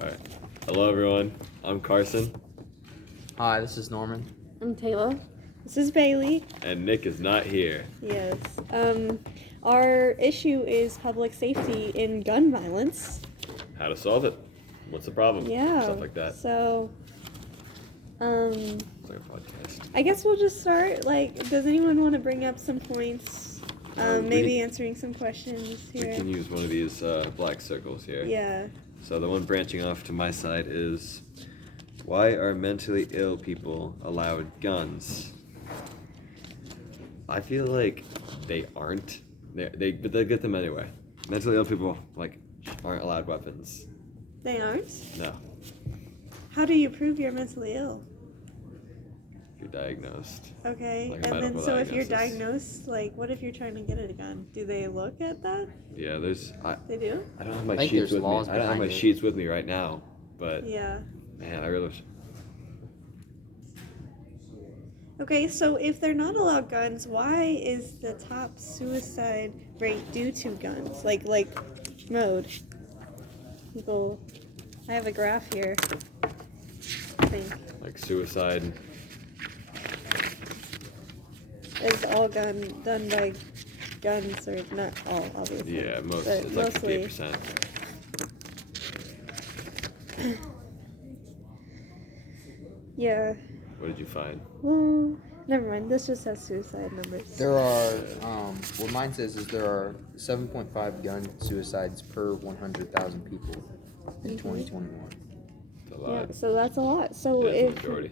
Alright. Hello, everyone. I'm Carson. Hi, this is Norman. I'm Taylor. This is Bailey. And Nick is not here. Yes. Our issue is public safety in gun violence. How to solve it? What's the problem? Yeah. Stuff like that. So, It's like a podcast. I guess we'll just start. Does anyone want to bring up some points? Maybe answering some questions here. We can use one of these black circles here. Yeah. So the one branching off to my side is, why are mentally ill people allowed guns? I feel like they aren't. But they get them anyway. Mentally ill people aren't allowed weapons. They aren't? No. How do you prove you're mentally ill? If you're diagnosed. Okay. Like a And then, medical so if you're diagnosis. diagnosed, what if you're trying to get a gun? Do they look at that? Yeah, They do? I don't have my I think sheets there's with me. laws I don't have my behind it. sheets with me right now, but Yeah. man, I really wish. Okay, so if they're not allowed guns, why is the top suicide rate due to guns? Like mode. People, I have a graph here. I think Like suicide. is all done by guns, or not all, obviously. Yeah, most. But It's like mostly. 58%. Yeah. What did you find? Well, never mind. This just has suicide numbers. There are, what mine says is there are 7.5 gun suicides per 100,000 people in 2021. It's a lot. Yeah, so that's a lot. So It is the if majority.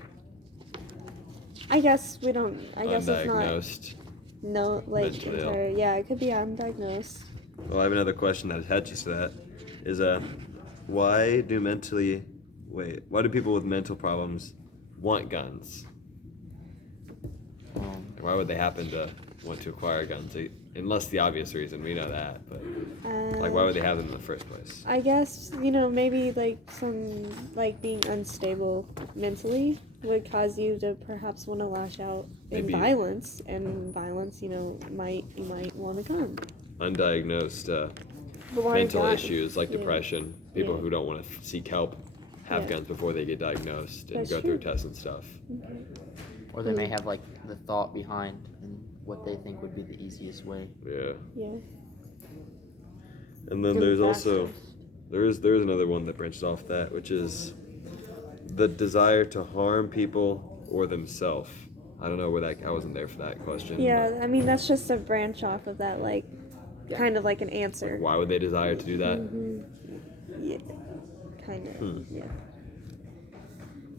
I guess we don't. I guess it's not. Undiagnosed. No, like Mentally ill. entire. Yeah, it could be undiagnosed. Well, I have another question that attaches to that. Is why do people with mental problems want guns? And why would they happen to want to acquire guns? Unless the obvious reason, we know that, but why would they have them in the first place? I guess maybe some being unstable mentally would cause you to perhaps want to lash out in Maybe. violence, and violence, you might want a gun. Undiagnosed But why mental not? issues like Yeah. depression, people Yeah. who don't want to seek help, have Yeah. guns before they get diagnosed and That's go true. through tests and stuff. Okay. Or they may have the thought behind and what they think would be the easiest way. Yeah. Yeah. And then Go there's faster. also there is another one that branches off that, which is the desire to harm people or themselves. I don't know where I wasn't there for that question. Yeah, I mean that's just a branch off of that, kind of like an answer. but why would they desire to do that? Yeah, kind of. Yeah.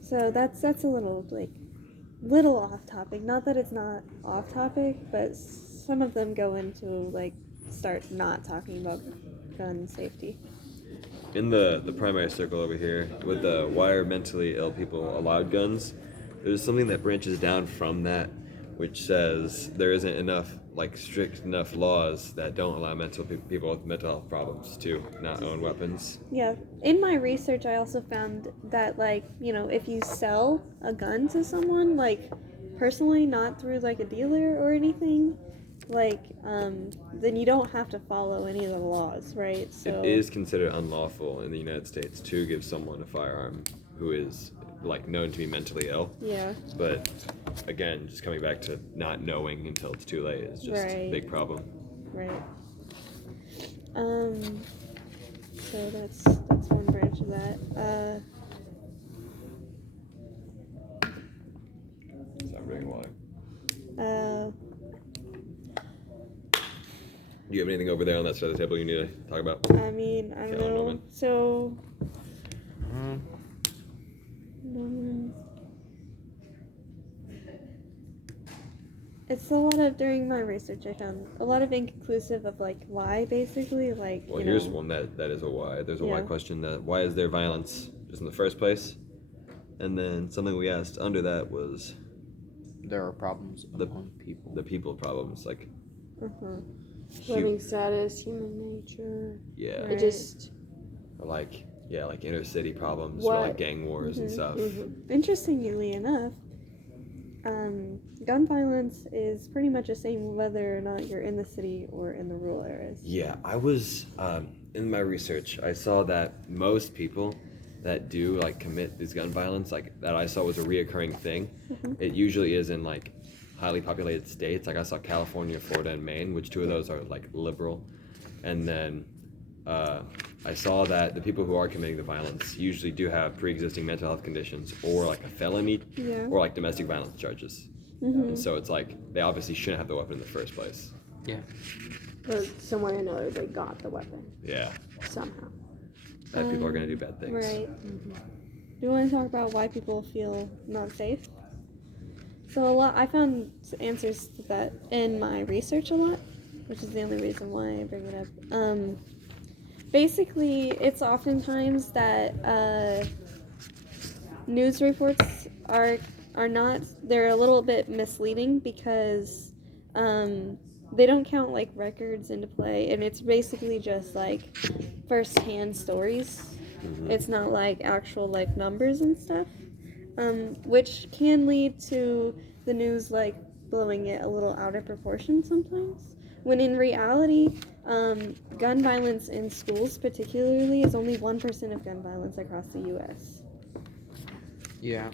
So that's a little off topic. Not that it's not off topic, but some of them go into start not talking about gun safety. In the primary circle over here, with the why are mentally ill people allowed guns, there's something that branches down from that, which says there isn't enough strict enough laws that don't allow people with mental health problems to not own weapons. Yeah. In my research, I also found that if you sell a gun to someone, personally, not through a dealer or anything, then you don't have to follow any of the laws, right? So It is considered unlawful in the United States to give someone a firearm who is known to be mentally ill. Yeah. But again, just coming back to not knowing until it's too late is just a Right. big problem. Right. So that's one branch of that. Stop drinking water. Do you have anything over there on that side of the table you need to talk about? I mean, I don't Kelly know. Norman. So, Norman. It's a lot of, during my research, I found a lot of inconclusive of why, basically, Well, here's one that is a why. There's a why Yeah. question. Why is there violence just in the first place? And then something we asked under that was There are problems among people. the people problems. Living status, human nature. Yeah. Right. It just Or inner city problems or What? gang wars and stuff. Interestingly enough, gun violence is pretty much the same whether or not you're in the city or in the rural areas. Yeah, I was in my research. I saw that most people that do like commit these gun violence, like that I saw was a reoccurring thing. It usually is in like highly populated states. Like I saw California, Florida, and Maine, which two of those are like liberal. And then I saw that the people who are committing the violence usually do have pre-existing mental health conditions or like a felony Yeah. or like domestic violence charges. And so it's like they obviously shouldn't have the weapon in the first place. Yeah. But somewhere or another, they got the weapon Yeah, somehow. bad people are gonna do bad things. Right. Do you want to talk about why people feel not safe? So I found answers to that in my research a lot, which is the only reason why I bring it up. Basically, it's oftentimes that news reports are not, they're a little bit misleading because they don't count like records into play, and it's basically just like first-hand stories. It's not like actual like numbers and stuff, which can lead to the news like blowing it a little out of proportion sometimes, when in reality gun violence in schools particularly is only 1% of gun violence across the US. Yeah.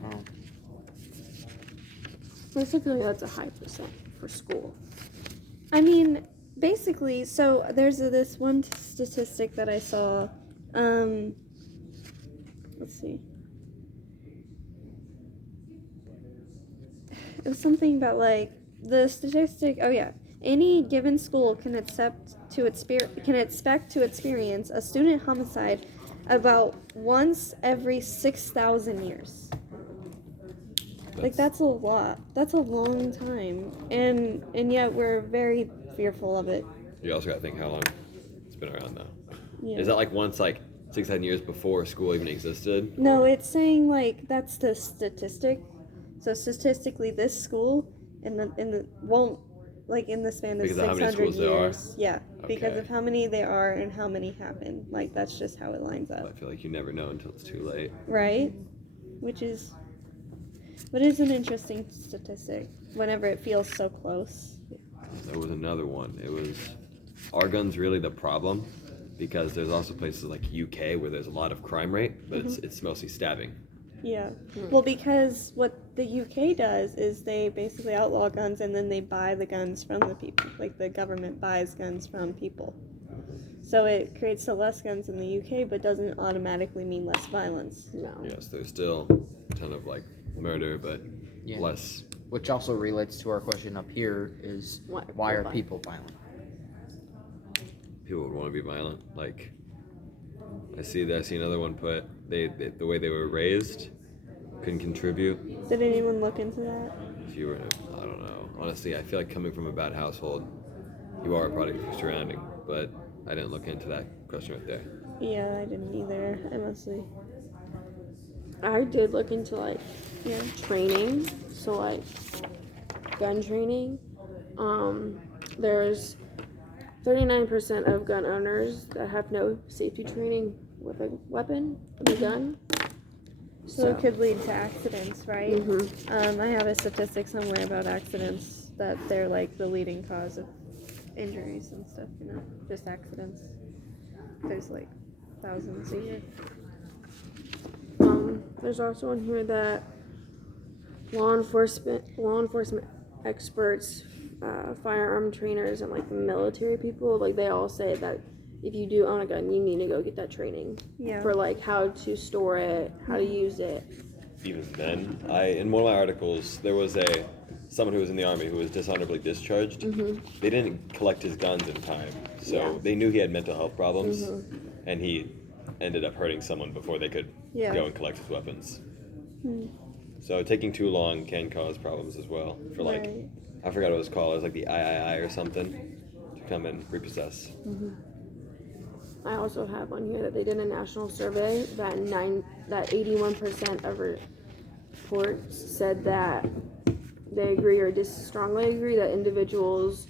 I still feel like that's a high percent for school. I mean, basically, so there's this one statistic that I saw. Let's see. It was something about like the statistic. Oh yeah, any given school can expect to experience a student homicide about once every 6,000 years. Like that's a lot. That's a long time, and yet we're very fearful of it. You also gotta think how long it's been around though. Yeah. Is that like once like 6-7 years before school even existed? No, it's saying like that's the statistic. So statistically, this school in the won't like in the span of Because of how many 600 schools there are? years. Yeah, because Okay. of how many there are and how many happen. Like that's just how it lines up, I feel like you never know until it's too late. right? Which is, but it is an interesting statistic. Whenever it feels so close. There was another one. It was, are guns really the problem? Because there's also places like UK where there's a lot of crime rate, but it's mostly stabbing. Yeah. Well, because what the UK does is they basically outlaw guns and then they buy the guns from the people. Like the government buys guns from people. So it creates less guns in the UK, but doesn't automatically mean less violence. No. Yes, there's still a ton of like murder, but Yeah. less. Which also relates to our question up here is why are people violent? People would want to be violent. Like, I see another one put, they the way they were raised couldn't contribute. Did anyone look into that? If you were, I don't know. Honestly, I feel like coming from a bad household, you are a product of your surrounding. But I didn't look into that question right there. Yeah, I didn't either. I mostly. I did look into like Yeah. training, so like gun training. There's 39% of gun owners that have no safety training with a weapon, with a gun. So it could lead to accidents, right? Mhm. I have a statistic somewhere about accidents that they're like the leading cause of injuries and stuff. You know, just accidents. There's like thousands a year. There's also in here that law enforcement experts, firearm trainers, and like the military people, like they all say that if you do own a gun, you need to go get that training Yeah. for like how to store it, how to use it. Even then, in one of my articles, there was someone who was in the army who was dishonorably discharged. They didn't collect his guns in time, so Yeah. they knew he had mental health problems, and he ended up hurting someone before they could Yeah. go and collect his weapons. Hmm. So taking too long can cause problems as well. For like, Right. I forgot what it was called. It was like the III or something to come and repossess. I also have on here that they did a national survey that 81% of reports said that they agree or strongly agree that individuals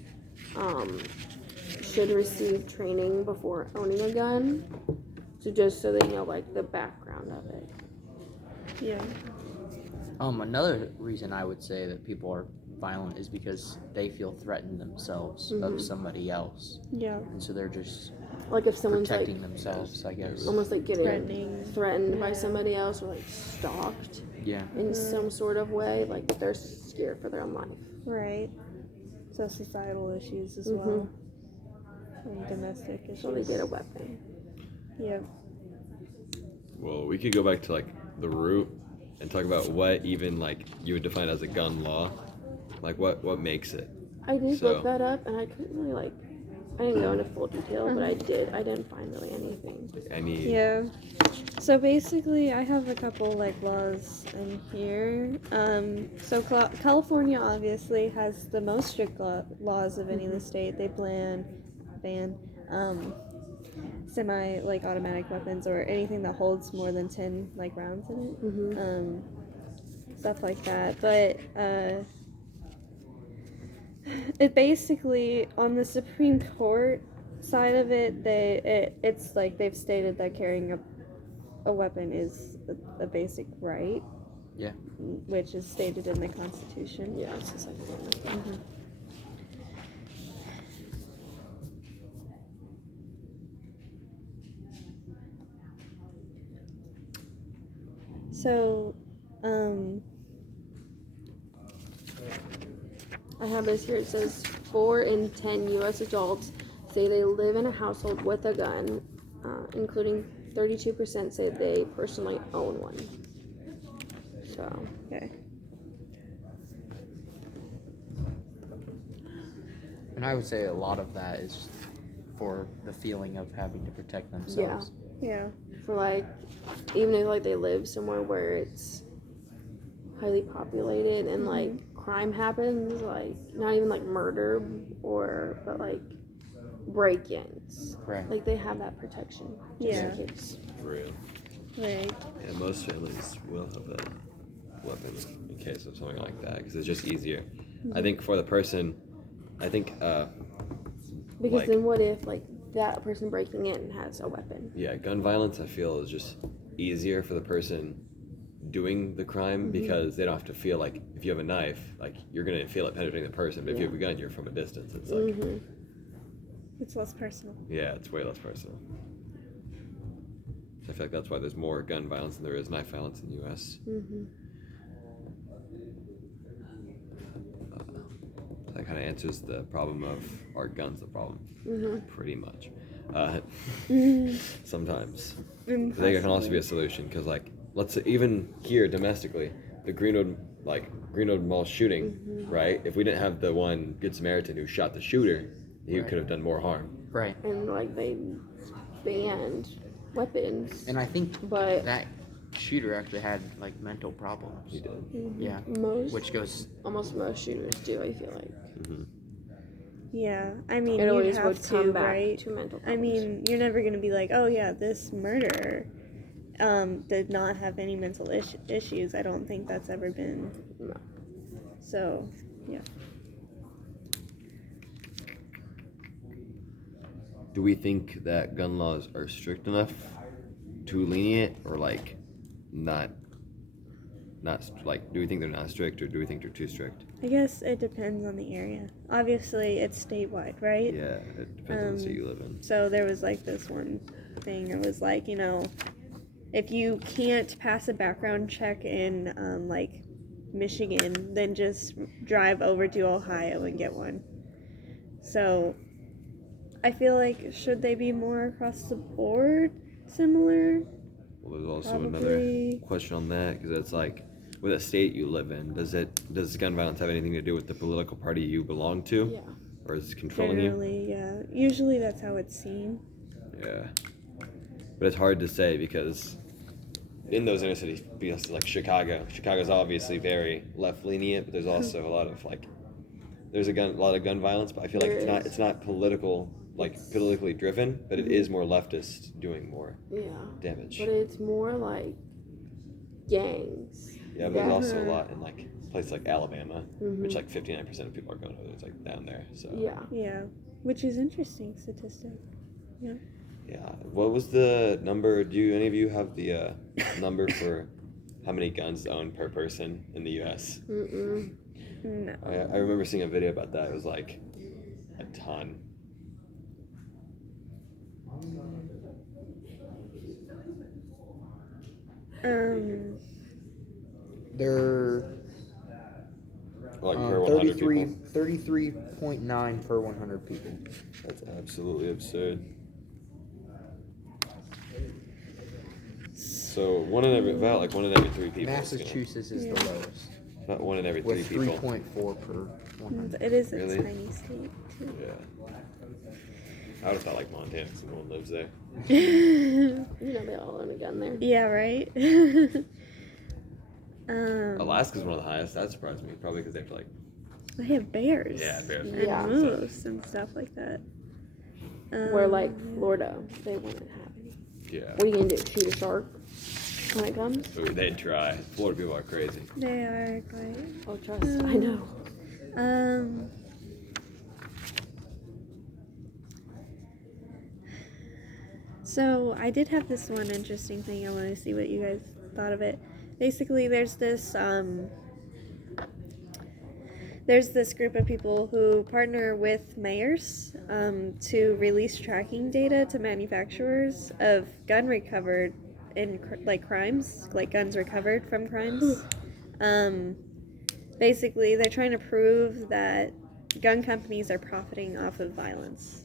should receive training before owning a gun. So just so they know like the background of it. Yeah. Another reason I would say that people are violent is because they feel threatened themselves Mhm. of somebody else, Yeah. and so they're just Like if someone's like protecting themselves, I guess. almost like getting Threatening. threatened by Yeah. somebody else or like stalked Yeah. in Mhm. some sort of way, like they're scared for their own life. Right. So societal issues as Mhm. well. And domestic issues. So they get a weapon. Yeah. Well, we could go back to like the root and talk about what even like you would define as a gun law. Like what makes it? I did So- look that up and I couldn't really like. I didn't go into full detail, but I did. I didn't find really anything. Any Yeah. So basically, I have a couple like laws in here. So California obviously has the most strict laws of any of the state. They ban semi like automatic weapons or anything that holds more than 10 like rounds in it. Mhm. Stuff like that. But it basically on the Supreme Court side of it, it's like they've stated that carrying a weapon is a basic right. Yeah. Which is stated in the Constitution. Yeah, it's just like Mhm. So, I have this here. It says 4 in 10 U.S. adults say they live in a household with a gun, including 32% say they personally own one. So, okay. And I would say a lot of that is for the feeling of having to protect themselves. Yeah. for like, even if like they live somewhere where it's highly populated and like crime happens, like not even like murder but like break-ins, Right. like they have that protection. Just Yeah. in case. for real? Right. Yeah, most families will have a weapon in case of something like that because it's just easier. I think for the person, Because Like- then what if like that person breaking in has a weapon? yeah, gun violence I feel is just easier for the person doing the crime because they don't have to feel like if you have a knife, like you're gonna feel it penetrating the person, but if you have a gun, you're from a distance. It's like Mm-hmm. It's less personal. yeah, it's way less personal. So I feel like that's why there's more gun violence than there is knife violence in the U.S. Mm-hmm. That kind of answers the problem of are guns the problem? Mm-hmm. Pretty much. Sometimes. I think it can also be a solution because, like, let's say even here domestically, the Greenwood Mall shooting, right? If we didn't have the one Good Samaritan who shot the shooter, he Right. could have done more harm. Right. And like they banned weapons, And I think but that shooter actually had like mental problems. He did. Yeah. most Which almost most shooters do. I feel like Yeah. I mean, it you'd always have would to, come back right? to mental I problems. mean, you're never gonna be like, oh yeah, this murderer did not have any mental issues. I don't think that's ever been. No. So, yeah. Do we think that gun laws are strict enough, too lenient, or like not like? Do we think they're not strict, or do we think they're too strict? I guess it depends on the area. Obviously, it's statewide, right? Yeah, it depends on the state you live in. So there was like this one thing. It was like, you know, if you can't pass a background check in like Michigan, then just drive over to Ohio and get one. So I feel like should they be more across the board similar? Well, there's also Probably. another question on that because it's like, with a state you live in, does gun violence have anything to do with the political party you belong to, Yeah. or is it controlling you? Generally, yeah. Usually that's how it's seen. Yeah, but it's hard to say because in those inner cities, because like Chicago's obviously very left lenient, but there's also a lot of like, there's a lot of gun violence, but I feel like There it's not politically driven, but it is more leftist doing more Yeah. damage. But it's more like gangs. Yeah, but there's also a Mhm. lot in like places like Alabama, Mhm. which like 59% of people are going over. It's like down there. So Yeah. Yeah. Which is interesting statistic. yeah. What was the number? Do any of you have the number for how many guns owned per person in the U.S.? Mm-mm. No. I remember seeing a video about that. It was like a ton. They're Like per 100 people. 33.9 per 100 people. That's absolutely absurd. So about like 1 in every 3 people. Massachusetts is the lowest About 1 in every 3 with people. 3.4 per 100. It is a Really? tiny state too. Yeah. I would have thought like Montana, because no one lives there. You know, they all own a gun there. Yeah, right. Alaska's one of the highest. That surprised me. Probably because they have to like. They have bears. Yeah, bears. And Yeah. moose and stuff like that. Where like Florida, they wouldn't have any. Yeah. What are you gonna do? Shoot a shark when it comes? So they'd try. Florida people are crazy. They are quite. Oh, trust. I know. So I did have this one interesting thing. I want to see what you guys thought of it. Basically, there's this group of people who partner with mayors to release tracking data to manufacturers of gun recovered in crimes, like guns recovered from crimes. Basically, they're trying to prove that gun companies are profiting off of violence.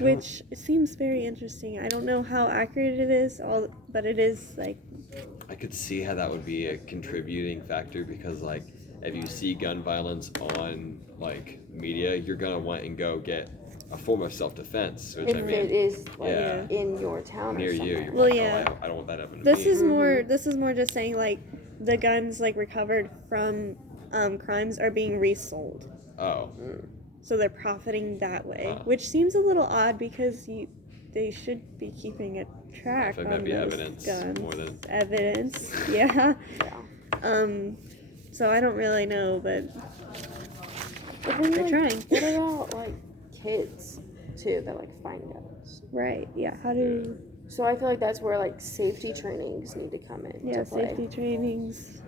Which seems very interesting. I don't know how accurate it is, but it is like. I could see how that would be a contributing factor because, like, if you see gun violence on like media, you're gonna want and go get a form of self-defense, which If I it mean, is like yeah. in your town near or you, something. you're Well, like, yeah. oh, I don't want that happening to This me. is more. This is more just saying like the guns like recovered from crimes are being resold, Oh, so they're profiting that way, Huh. which seems a little odd because they should be keeping a track I think on that'd be those evidence guns. more than- Evidence, yeah. Yeah. So I don't really know, but But then, they're like, trying. What about like kids too that like find guns? Right? Yeah. How do? So I feel like that's where like safety trainings need to come in. Yeah, to play. safety trainings,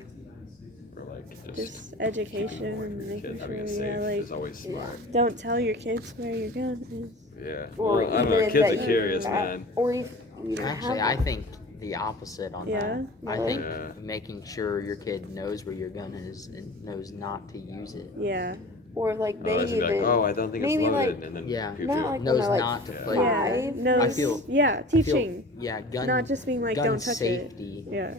or like just education, and your making kid having sure. it safe Yeah, like is always smart. don't tell your kids where your gun is. Yeah. Or Well, I don't even know. if Kids that are you- curious, man. Or if you don't Actually, have I one. think the opposite on Yeah? that. I Really? think Yeah. making sure your kid knows where your gun is and knows not to use it. Yeah. Or like they Oh, it's like, even oh, I don't think it's maybe, loaded, like- and then Yeah. pew, not pew. like when Knows they're like not to Yeah. play. Yeah. five. No. I feel- Yeah. I feel- Teaching, yeah, gun not just being like, gun don't touch it. safety Yeah.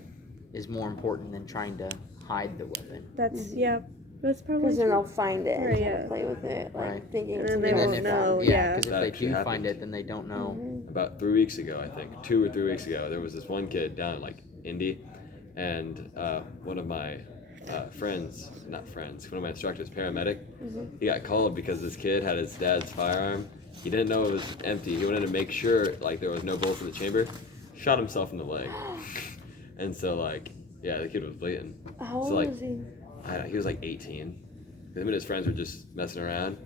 is more important than trying to hide the weapon. That's yeah. That's probably. Because then true. they'll find it and Right, try yeah. to play with it, like Right. thinking And it's then they something won't else. know. Yeah, Yeah. because if That they actually do happened. find it, then they don't know. About 3 weeks ago, I think 2 or 3 weeks ago, there was this one kid down at like Indy, and one of my one of my instructors, paramedic, he got called because this kid had his dad's firearm. He didn't know it was empty. He wanted to make sure like there was no bullets in the chamber. Shot himself in the leg, and so like yeah, the kid was bleeding. How So, old like, was he? He was like 18. Him and his friends were just messing around.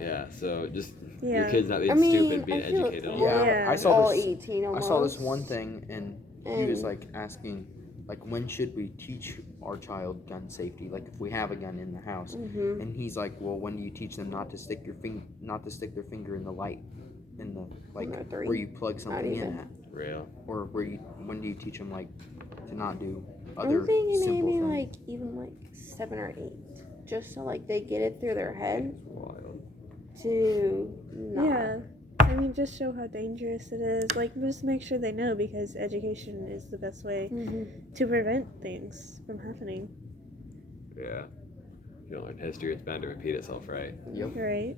Yeah, so just your Yeah. kid's not being I mean, stupid, being I feel educated on Yeah, life. Yeah. I saw all this. 18 I almost. saw this one thing, and he was And- like asking, like, when should we teach our child gun safety? Like, if we have a gun in the house, Mhm. and he's like, well, when do you teach them not to stick their their finger in the light, in the like Not 3. where you plug something in even. at, Real. or when do you teach them like to not do I'm other thinking simple maybe things? like even like 7 or 8, just so like they get it through their head Wild. to not. Yeah. I mean, just show how dangerous it is. Like, just make sure they know because education is the best way Mhm. to prevent things from happening. Yeah. If you don't learn history, it's bound to repeat itself, right? Yep. Right?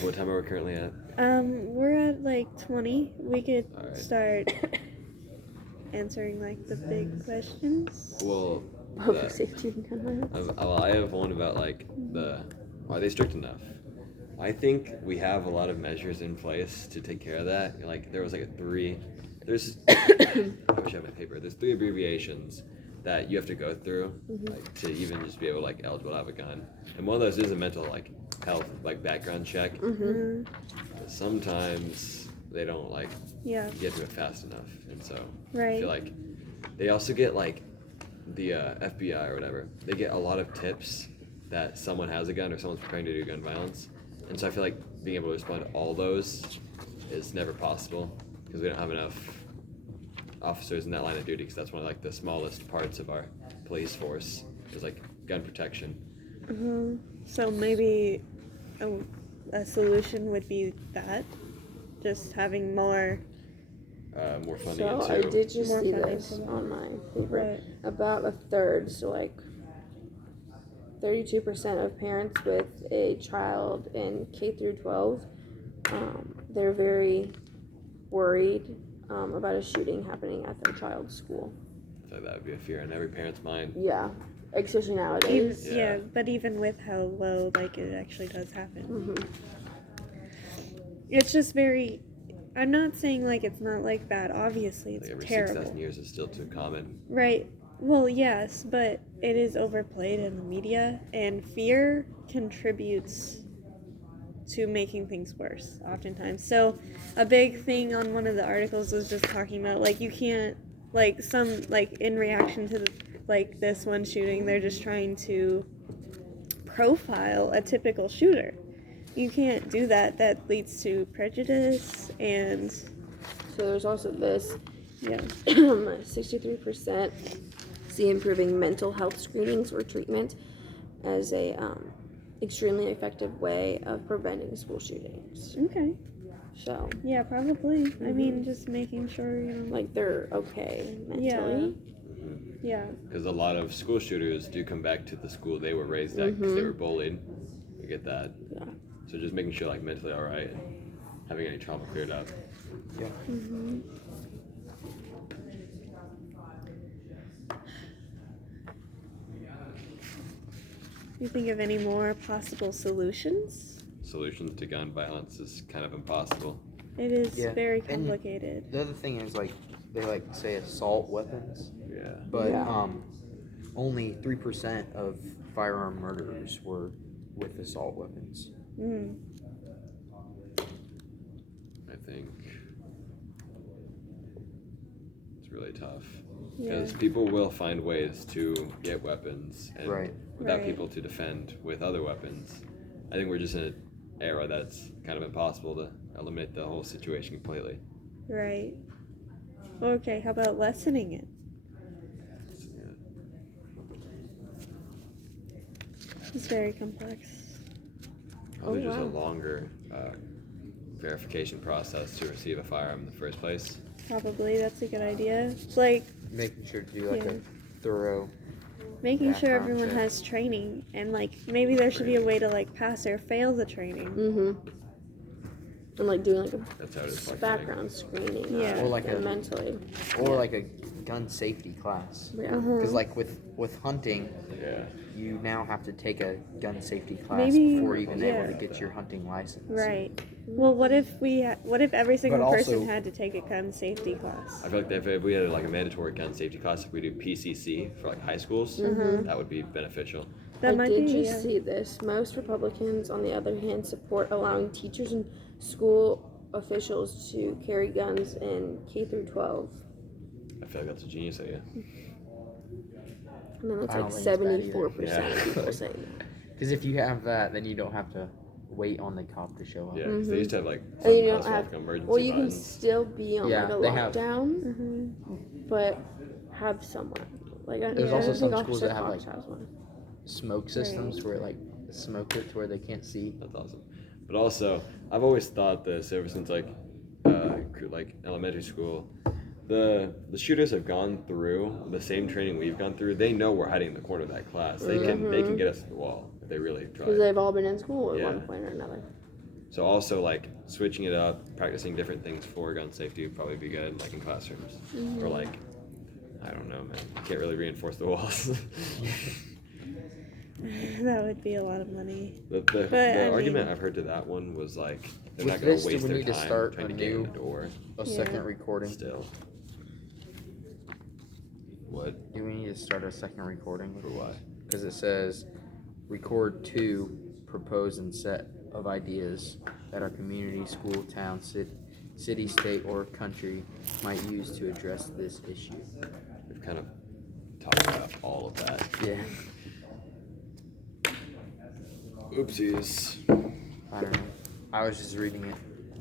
What time are we currently at? We're at like 20. We could Alright. start answering like the big questions. Well, Public safety and gun violence. I have one about like are they strict enough? I think we have a lot of measures in place to take care of that. Like there was like there's I wish I had my paper. There's 3 abbreviations that you have to go through like to even just be able like eligible to have a gun. And one of those is a mental like health like background check. Mm, But sometimes they don't like yeah. get to it fast enough, and so I Right. feel like they also get like the FBI or whatever, they get a lot of tips that someone has a gun or someone's preparing to do gun violence, and so I feel like being able to respond to all those is never possible because we don't have enough officers in that line of duty. Because that's one of like the smallest parts of our police force is like gun protection. So maybe a solution would be that, just having more. More funding So into. I did just More see funding this for that. on my paper. Right. About a third, so like 32% of parents with a child in K through 12, they're very worried about a shooting happening at their child's school. I feel like that would be a fear in every parent's mind. Yeah, especially Even, nowadays. yeah, but even with how low, like, it actually does happen. Mhm. It's just very. I'm not saying like it's not like that. Obviously, it's Like every terrible. 6,000 years is still too common. Right. Well, yes, but it is overplayed in the media, and fear contributes to making things worse oftentimes. So, a big thing on one of the articles was just talking about like you can't like some like in reaction to like this one shooting, they're just trying to profile a typical shooter. You can't do that. That leads to prejudice and So there's also this yeah. 63% see improving mental health screenings or treatment as a extremely effective way of preventing school shootings. Okay. So Yeah, probably. I mean, just making sure, you know. like they're okay mentally. Yeah. Because a lot of school shooters do come back to the school they were raised at because they were bullied. We get that. Yeah. So just making sure like mentally all right and having any trauma cleared up. Yeah. You think of any more possible solutions? Solutions to gun violence is kind of impossible. It is Yeah, very and- complicated. The other thing is like they like say assault weapons, Yeah. but Yeah. only 3% of firearm murderers were with assault weapons. Mm. I think it's really tough Yeah. because people will find ways to get weapons and Right. without Right. people to defend with other weapons. I think we're just in an era that's kind of impossible to eliminate the whole situation completely. Right. Okay, how about lessening it? It's very complex. Probably just a wow. longer verification process to receive a firearm in the first place. Probably, that's a good idea. It's like Making sure to do like Yeah. a thorough. making sure Background everyone check. has training, and like maybe there should be a way to like pass or fail the training. And like doing like a That's how it is. background screening. Yeah. Or like them a- mentally. Or like a gun safety class. Yeah. Because like with hunting, Yeah. you now have to take a gun safety class Maybe- before you're even yeah. able to get your hunting license. Right. Well, what if what if every single But person also- had to take a gun safety class? I feel like if we had like a mandatory gun safety class, if we do PCC for like high schools, that would be beneficial. That I might did be. just Yeah. see this. Most Republicans, on the other hand, support allowing teachers and school officials to carry guns in K through 12. I feel like that's a genius idea. And then that's I like don't think it's bad either. 74% of Yeah. people saying that. Because if you have that, then you don't have to wait on the cop to show up. Yeah, 'cause they used to have like And something you don't called have, emergency well, you can buttons. still be on Yeah, like a they have- lockdown, but have someone. Like, There's I also don't some think schools Officer that have, Cox like- has one. Smoke systems where like smoke it to where they can't see. That's awesome. But also, I've always thought this ever since like elementary school. The shooters have gone through the same training we've gone through. They know we're hiding in the corner of that class. They can get us to the wall if they really try. Because they've all been in school at Yeah. one point or another. So also like switching it up, practicing different things for gun safety would probably be good, like in classrooms. Or like, I don't know, man. You can't really reinforce the walls. That would be a lot of money. The I argument mean- I've heard to that one was like they're With not going this, to do waste we their need to time start trying a to get in new- the door. A Yeah. second recording. Still. What? Do we need to start a second recording? For what? Because it says record 2 propose and set of ideas that our community, school, town, city, state, or country might use to address this issue. We've kind of talk about all of that. Yeah. Oopsies. I don't know. I was just reading it.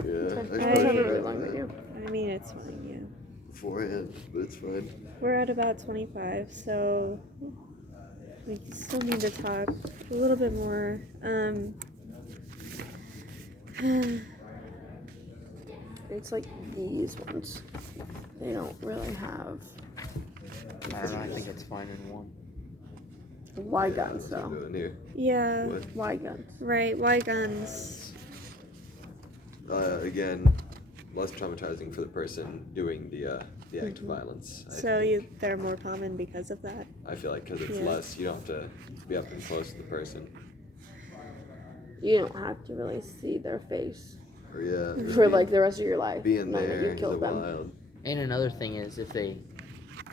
Yeah, I I just have a probably really read long that video. I mean, it's fine, yeah. beforehand, but it's fine. We're at about 25, so we still need to talk a little bit more. It's like these ones. They don't really have I don't know. I think it's fine in one. Y guns What's it though. doing here? Yeah, What? Y guns. right. Why guns? Again, less traumatizing for the person doing the act of violence. So they're more common because of that. I feel like because it's Yeah. less, you don't have to be up and close to the person. You don't have to really see their face Or or for like the rest of your life. being knowing that there you in the killed them. wild. And another thing is if they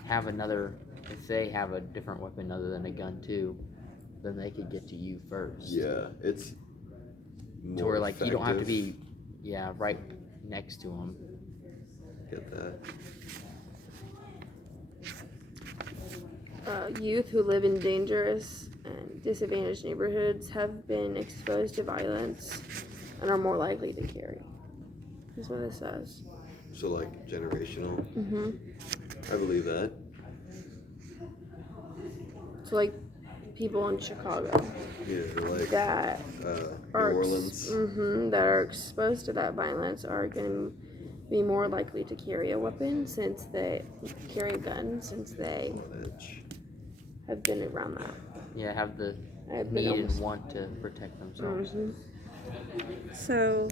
have a different weapon other than a gun too, then they could get to you first. Yeah, it's To more where like you don't have to effective. be, right next to them. Get that. Youth who live in dangerous and disadvantaged neighborhoods have been exposed to violence and are more likely to carry. That's what it says. So like generational. Mm-hmm. I believe that. So like people in Chicago Yeah, like that New are Orleans. that are exposed to that violence are going to be more likely to carry a weapon since they carry a gun since they Edge. have been around that. Yeah, have the I've been need and almost. want to protect themselves. Mhm. So,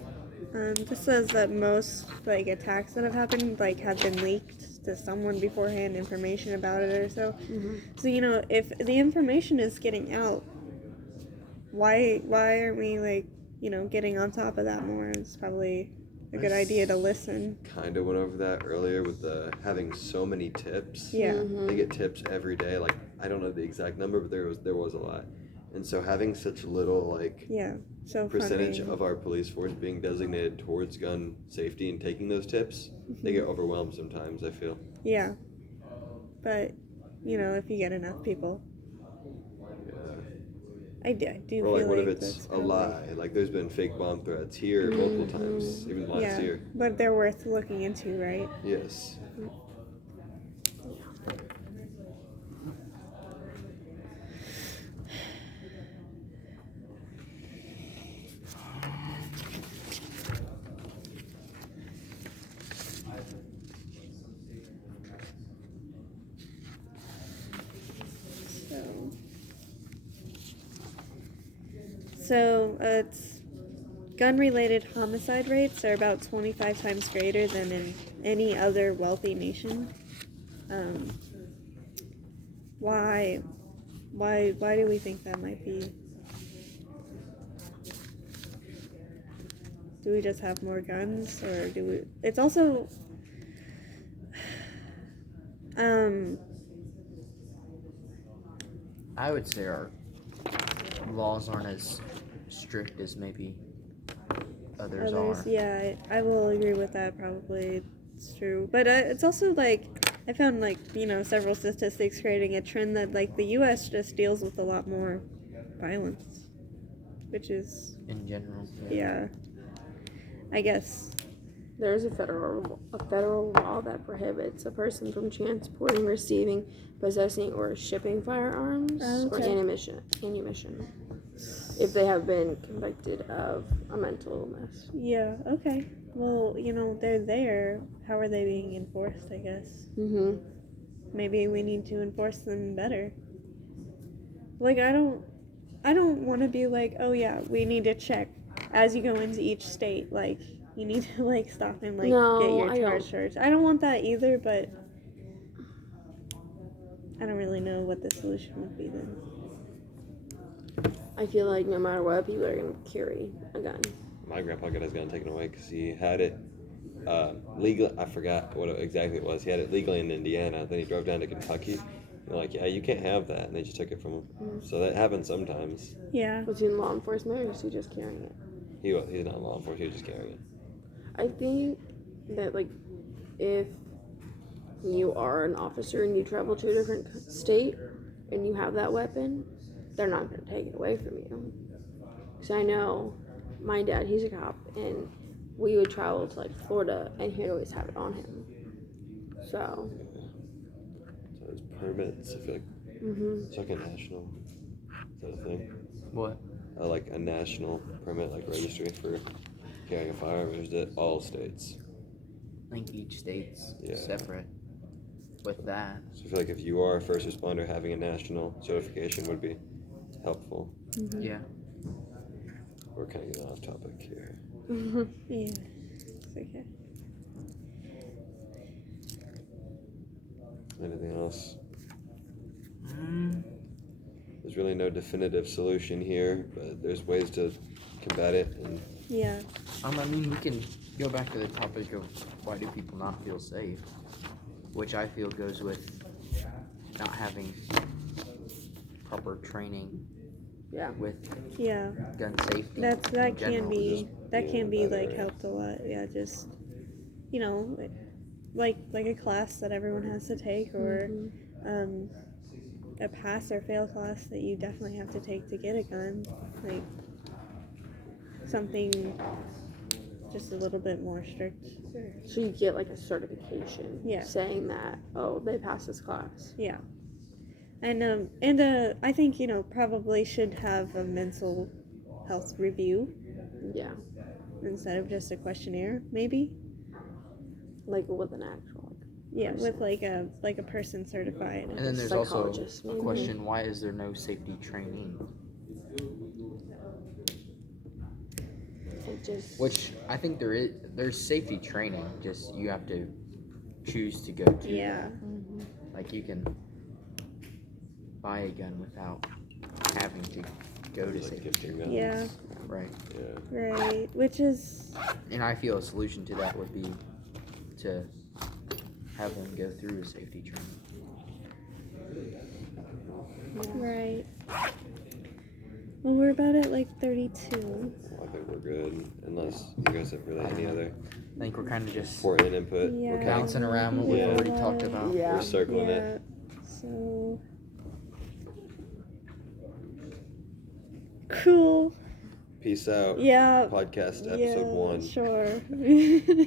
this says that most like attacks that have happened like have been leaked to someone beforehand, information about it or so. Mhm. So if the information is getting out, why aren't we like getting on top of that more? It's probably a good idea to listen. Kind of went over that earlier with the having so many tips. Yeah. Mhm. They get tips every day. Like I don't know the exact number, but there was a lot. And so having such little like Yeah. So percentage funding. of our police force being designated towards gun safety and taking those tips, they get overwhelmed sometimes, I feel. Yeah. But if you get enough people, I do Or feel like what if like it's that's a probably- lie? Like there's been fake bomb threats here multiple times, even last Yeah, year. but they're worth looking into, right? Yes. So it's gun-related homicide rates are about 25 times greater than in any other wealthy nation. Why do we think that might be? Do we just have more guns, or do we? It's also, I would say our laws aren't as strict as maybe others are. yeah, I will agree with that. Probably it's true, but it's also like I found several statistics creating a trend that like the U.S. just deals with a lot more violence, which is In general. yeah, I guess. There's a federal law that prohibits a person from transporting, receiving, possessing, or shipping firearms or Okay. ammunition if they have been convicted of a mental illness. Yeah. Okay. Well, they're there. How are they being enforced? I guess Mhm. maybe we need to enforce them better. Like I don't want to be like, oh yeah, we need to check as you go into each state. Like you need to like stop and like No, get your I charge don't. searched. I don't want that either, but I don't really know what the solution would be then. I feel like no matter what, people are gonna carry a gun. My grandpa got his gun taken away because he had it legal. I forgot what exactly it was. He had it legally in Indiana. Then he drove down to Kentucky. They're like, yeah, you can't have that, and they just took it from him. So that happens sometimes. Yeah. Was he in law enforcement or is he just carrying it? He's not law enforcement. He was just carrying it. I think that like if you are an officer and you travel to a different state and you have that weapon, they're not going to take it away from you. Because I know my dad, he's a cop, and we would travel to like Florida and he'd always have it on him. So, So it's permits. I feel like it's like a national. Is that a thing? What? Like a national permit, like registry for carrying a firearm, or is it all states? I think each state's Yeah. separate with that. So I feel like if you are a first responder, having a national certification would be helpful. Yeah. We're kind of getting off topic here. Yeah. It's okay. Anything else? There's really no definitive solution here, but there's ways to combat it. And Yeah. I mean, we can go back to the topic of why do people not feel safe, which I feel goes with not having proper training yeah. with Yeah. gun safety. That in can general. be being like better. helped a lot. Yeah, just you know, like a class that everyone has to take, or a pass or fail class that you definitely have to take to get a gun. Like something just a little bit more strict. So you get like a certification Yeah. saying that, oh, they passed this class. Yeah. And I think, you know, probably should have a mental health review Yeah. instead of just a questionnaire, maybe. Like with an actual. Yeah, with like a person certified. And then there's also Psychologist, a maybe. question: why is there no safety training? It just. Which I think there's safety training. Just you have to choose to go to. Yeah. Like you can buy a gun without having to go to like safety gifting training. guns. Yeah. Right. Yeah. Right. Which is And I feel a solution to that would be to have them go through a safety training. right. Well, we're about at like 32. Well, I think we're good, unless you guys have really any other I think we're kind of just important input. Yeah. We're bouncing around what we've Yeah. already talked about. Yeah. We're circling Yeah. it. So cool. Peace out. Yeah. Podcast Yeah, episode 1. Sure.